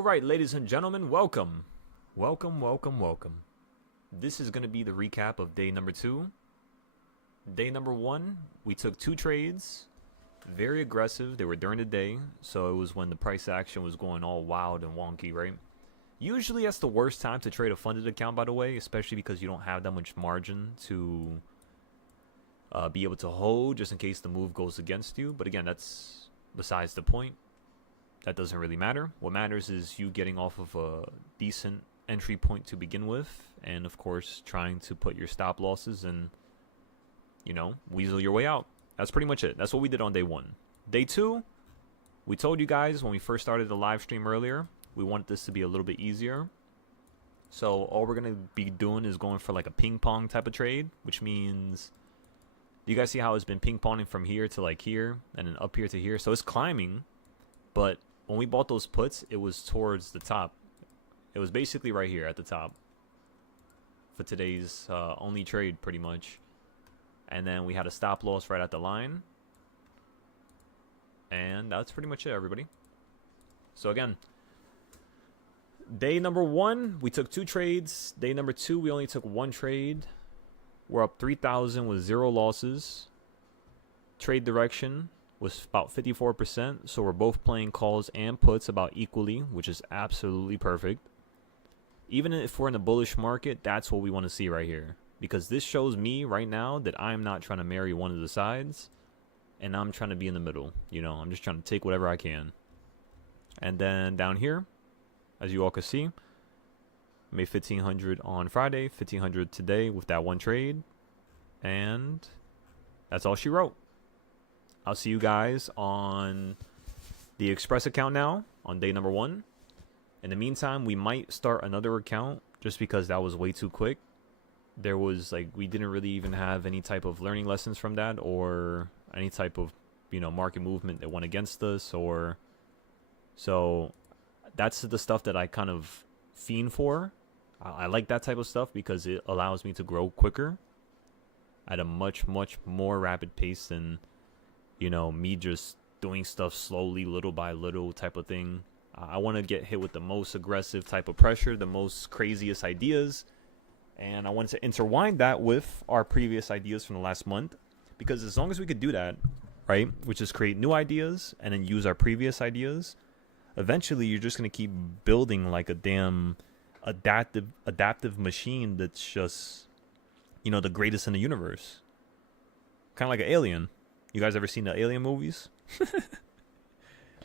All right, ladies and gentlemen, welcome. Welcome. This is going to be the recap of day number 2. Day number 1, we took 2 trades. Very aggressive. They were during the day, so it was when the price action was going all wild and wonky, right? Usually that's the worst time to trade a funded account, by the way, especially because you don't have that much margin to be able to hold just in case the move goes against you. But again, that's besides the point. That doesn't really matter. What matters is you getting off of a decent entry point to begin with, and of course trying to put your stop losses and, you know, weasel your way out. That's pretty much it. That's what we did on day 1. Day 2, we told you guys when we first started the live stream earlier, we wanted this to be a little bit easier. So all we're going to be doing is going for like a ping pong type of trade, which means, do you guys see how it's been ping ponging from here to like here and then up here to here? So it's climbing, but when we bought those puts, it was towards the top. It was basically right here at the top for today's only trade, pretty much. And then we had a stop loss right at the line. And that's pretty much it, everybody. So again, day number 1, we took 2 trades. Day number 2, we only took 1 trade. We're up 3,000 with 0 losses. Trade direction was about 54%, so we're both playing calls and puts about equally, which is absolutely perfect. Even if we're in a bullish market, that's what we want to see right here, because this shows me right now that I'm not trying to marry one of the sides, and I'm trying to be in the middle. You know, I'm just trying to take whatever I can. And then down here, as you all can see, made 1,500 on Friday, 1,500 today with that 1 trade, and that's all she wrote. I'll see you guys on the Express account now on day number 1. In the meantime, we might start another account just because that was way too quick. There was like, we didn't really even have any type of learning lessons from that or any type of, you know, market movement that went against us, or so that's the stuff that I kind of fiend for. I like that type of stuff because it allows me to grow quicker at a much more rapid pace than, you know, me just doing stuff slowly, little by little type of thing. I want to get hit with the most aggressive type of pressure, the most craziest ideas. And I wanted to intertwine that with our previous ideas from the last month. Because as long as we could do that, right, which is create new ideas and then use our previous ideas, eventually you're just going to keep building like a damn adaptive machine that's just, you know, the greatest in the universe. Kind of like an alien. You guys ever seen the Alien movies?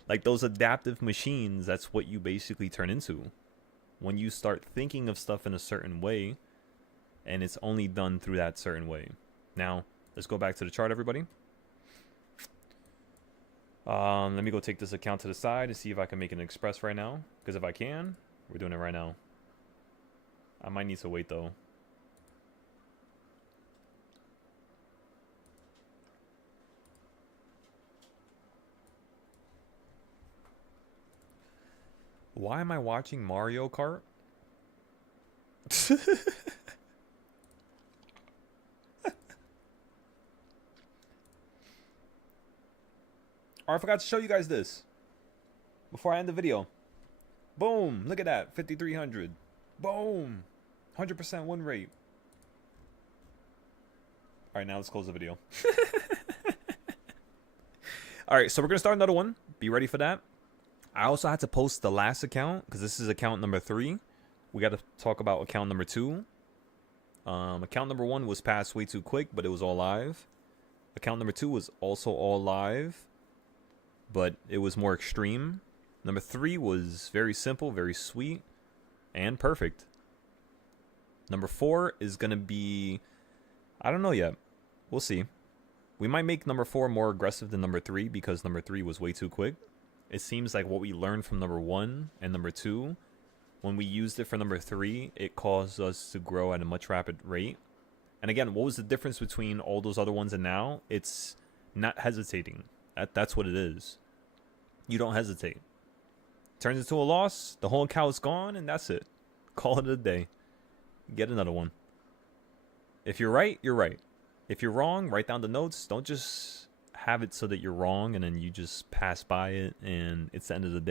Like those adaptive machines, that's what you basically turn into. When you start thinking of stuff in a certain way, and it's only done through that certain way. Now, let's go back to the chart, everybody. Let me go take this account to the side and see if I can make an Express right now. Because if I can, we're doing it right now. I might need to wait, though. Why am I watching Mario Kart? I forgot to show you guys this before I end the video. Boom! Look at that, 5,300. Boom! 100% win rate. All right, now let's close the video. All right, so we're gonna start another one. Be ready for that. I also had to post the last account because this is account number 3. We got to talk about account number 2. Account number 1 was passed way too quick, but it was all live. Account number 2 was also all live, but it was more extreme. Number 3 was very simple, very sweet, and perfect. Number 4 is going to be, I don't know yet. We'll see. We might make number 4 more aggressive than number 3 because number 3 was way too quick. It seems like what we learned from number 1 and number 2, when we used it for number 3, it caused us to grow at a much rapid rate. And again, what was the difference between all those other ones and now? It's not hesitating. That's what it is. You don't hesitate. Turns into a loss, the whole account's gone, and that's it. Call it a day. Get another one. If you're right, you're right. If you're wrong, write down the notes. Don't just have it so that you're wrong and then you just pass by it and it's the end of the day.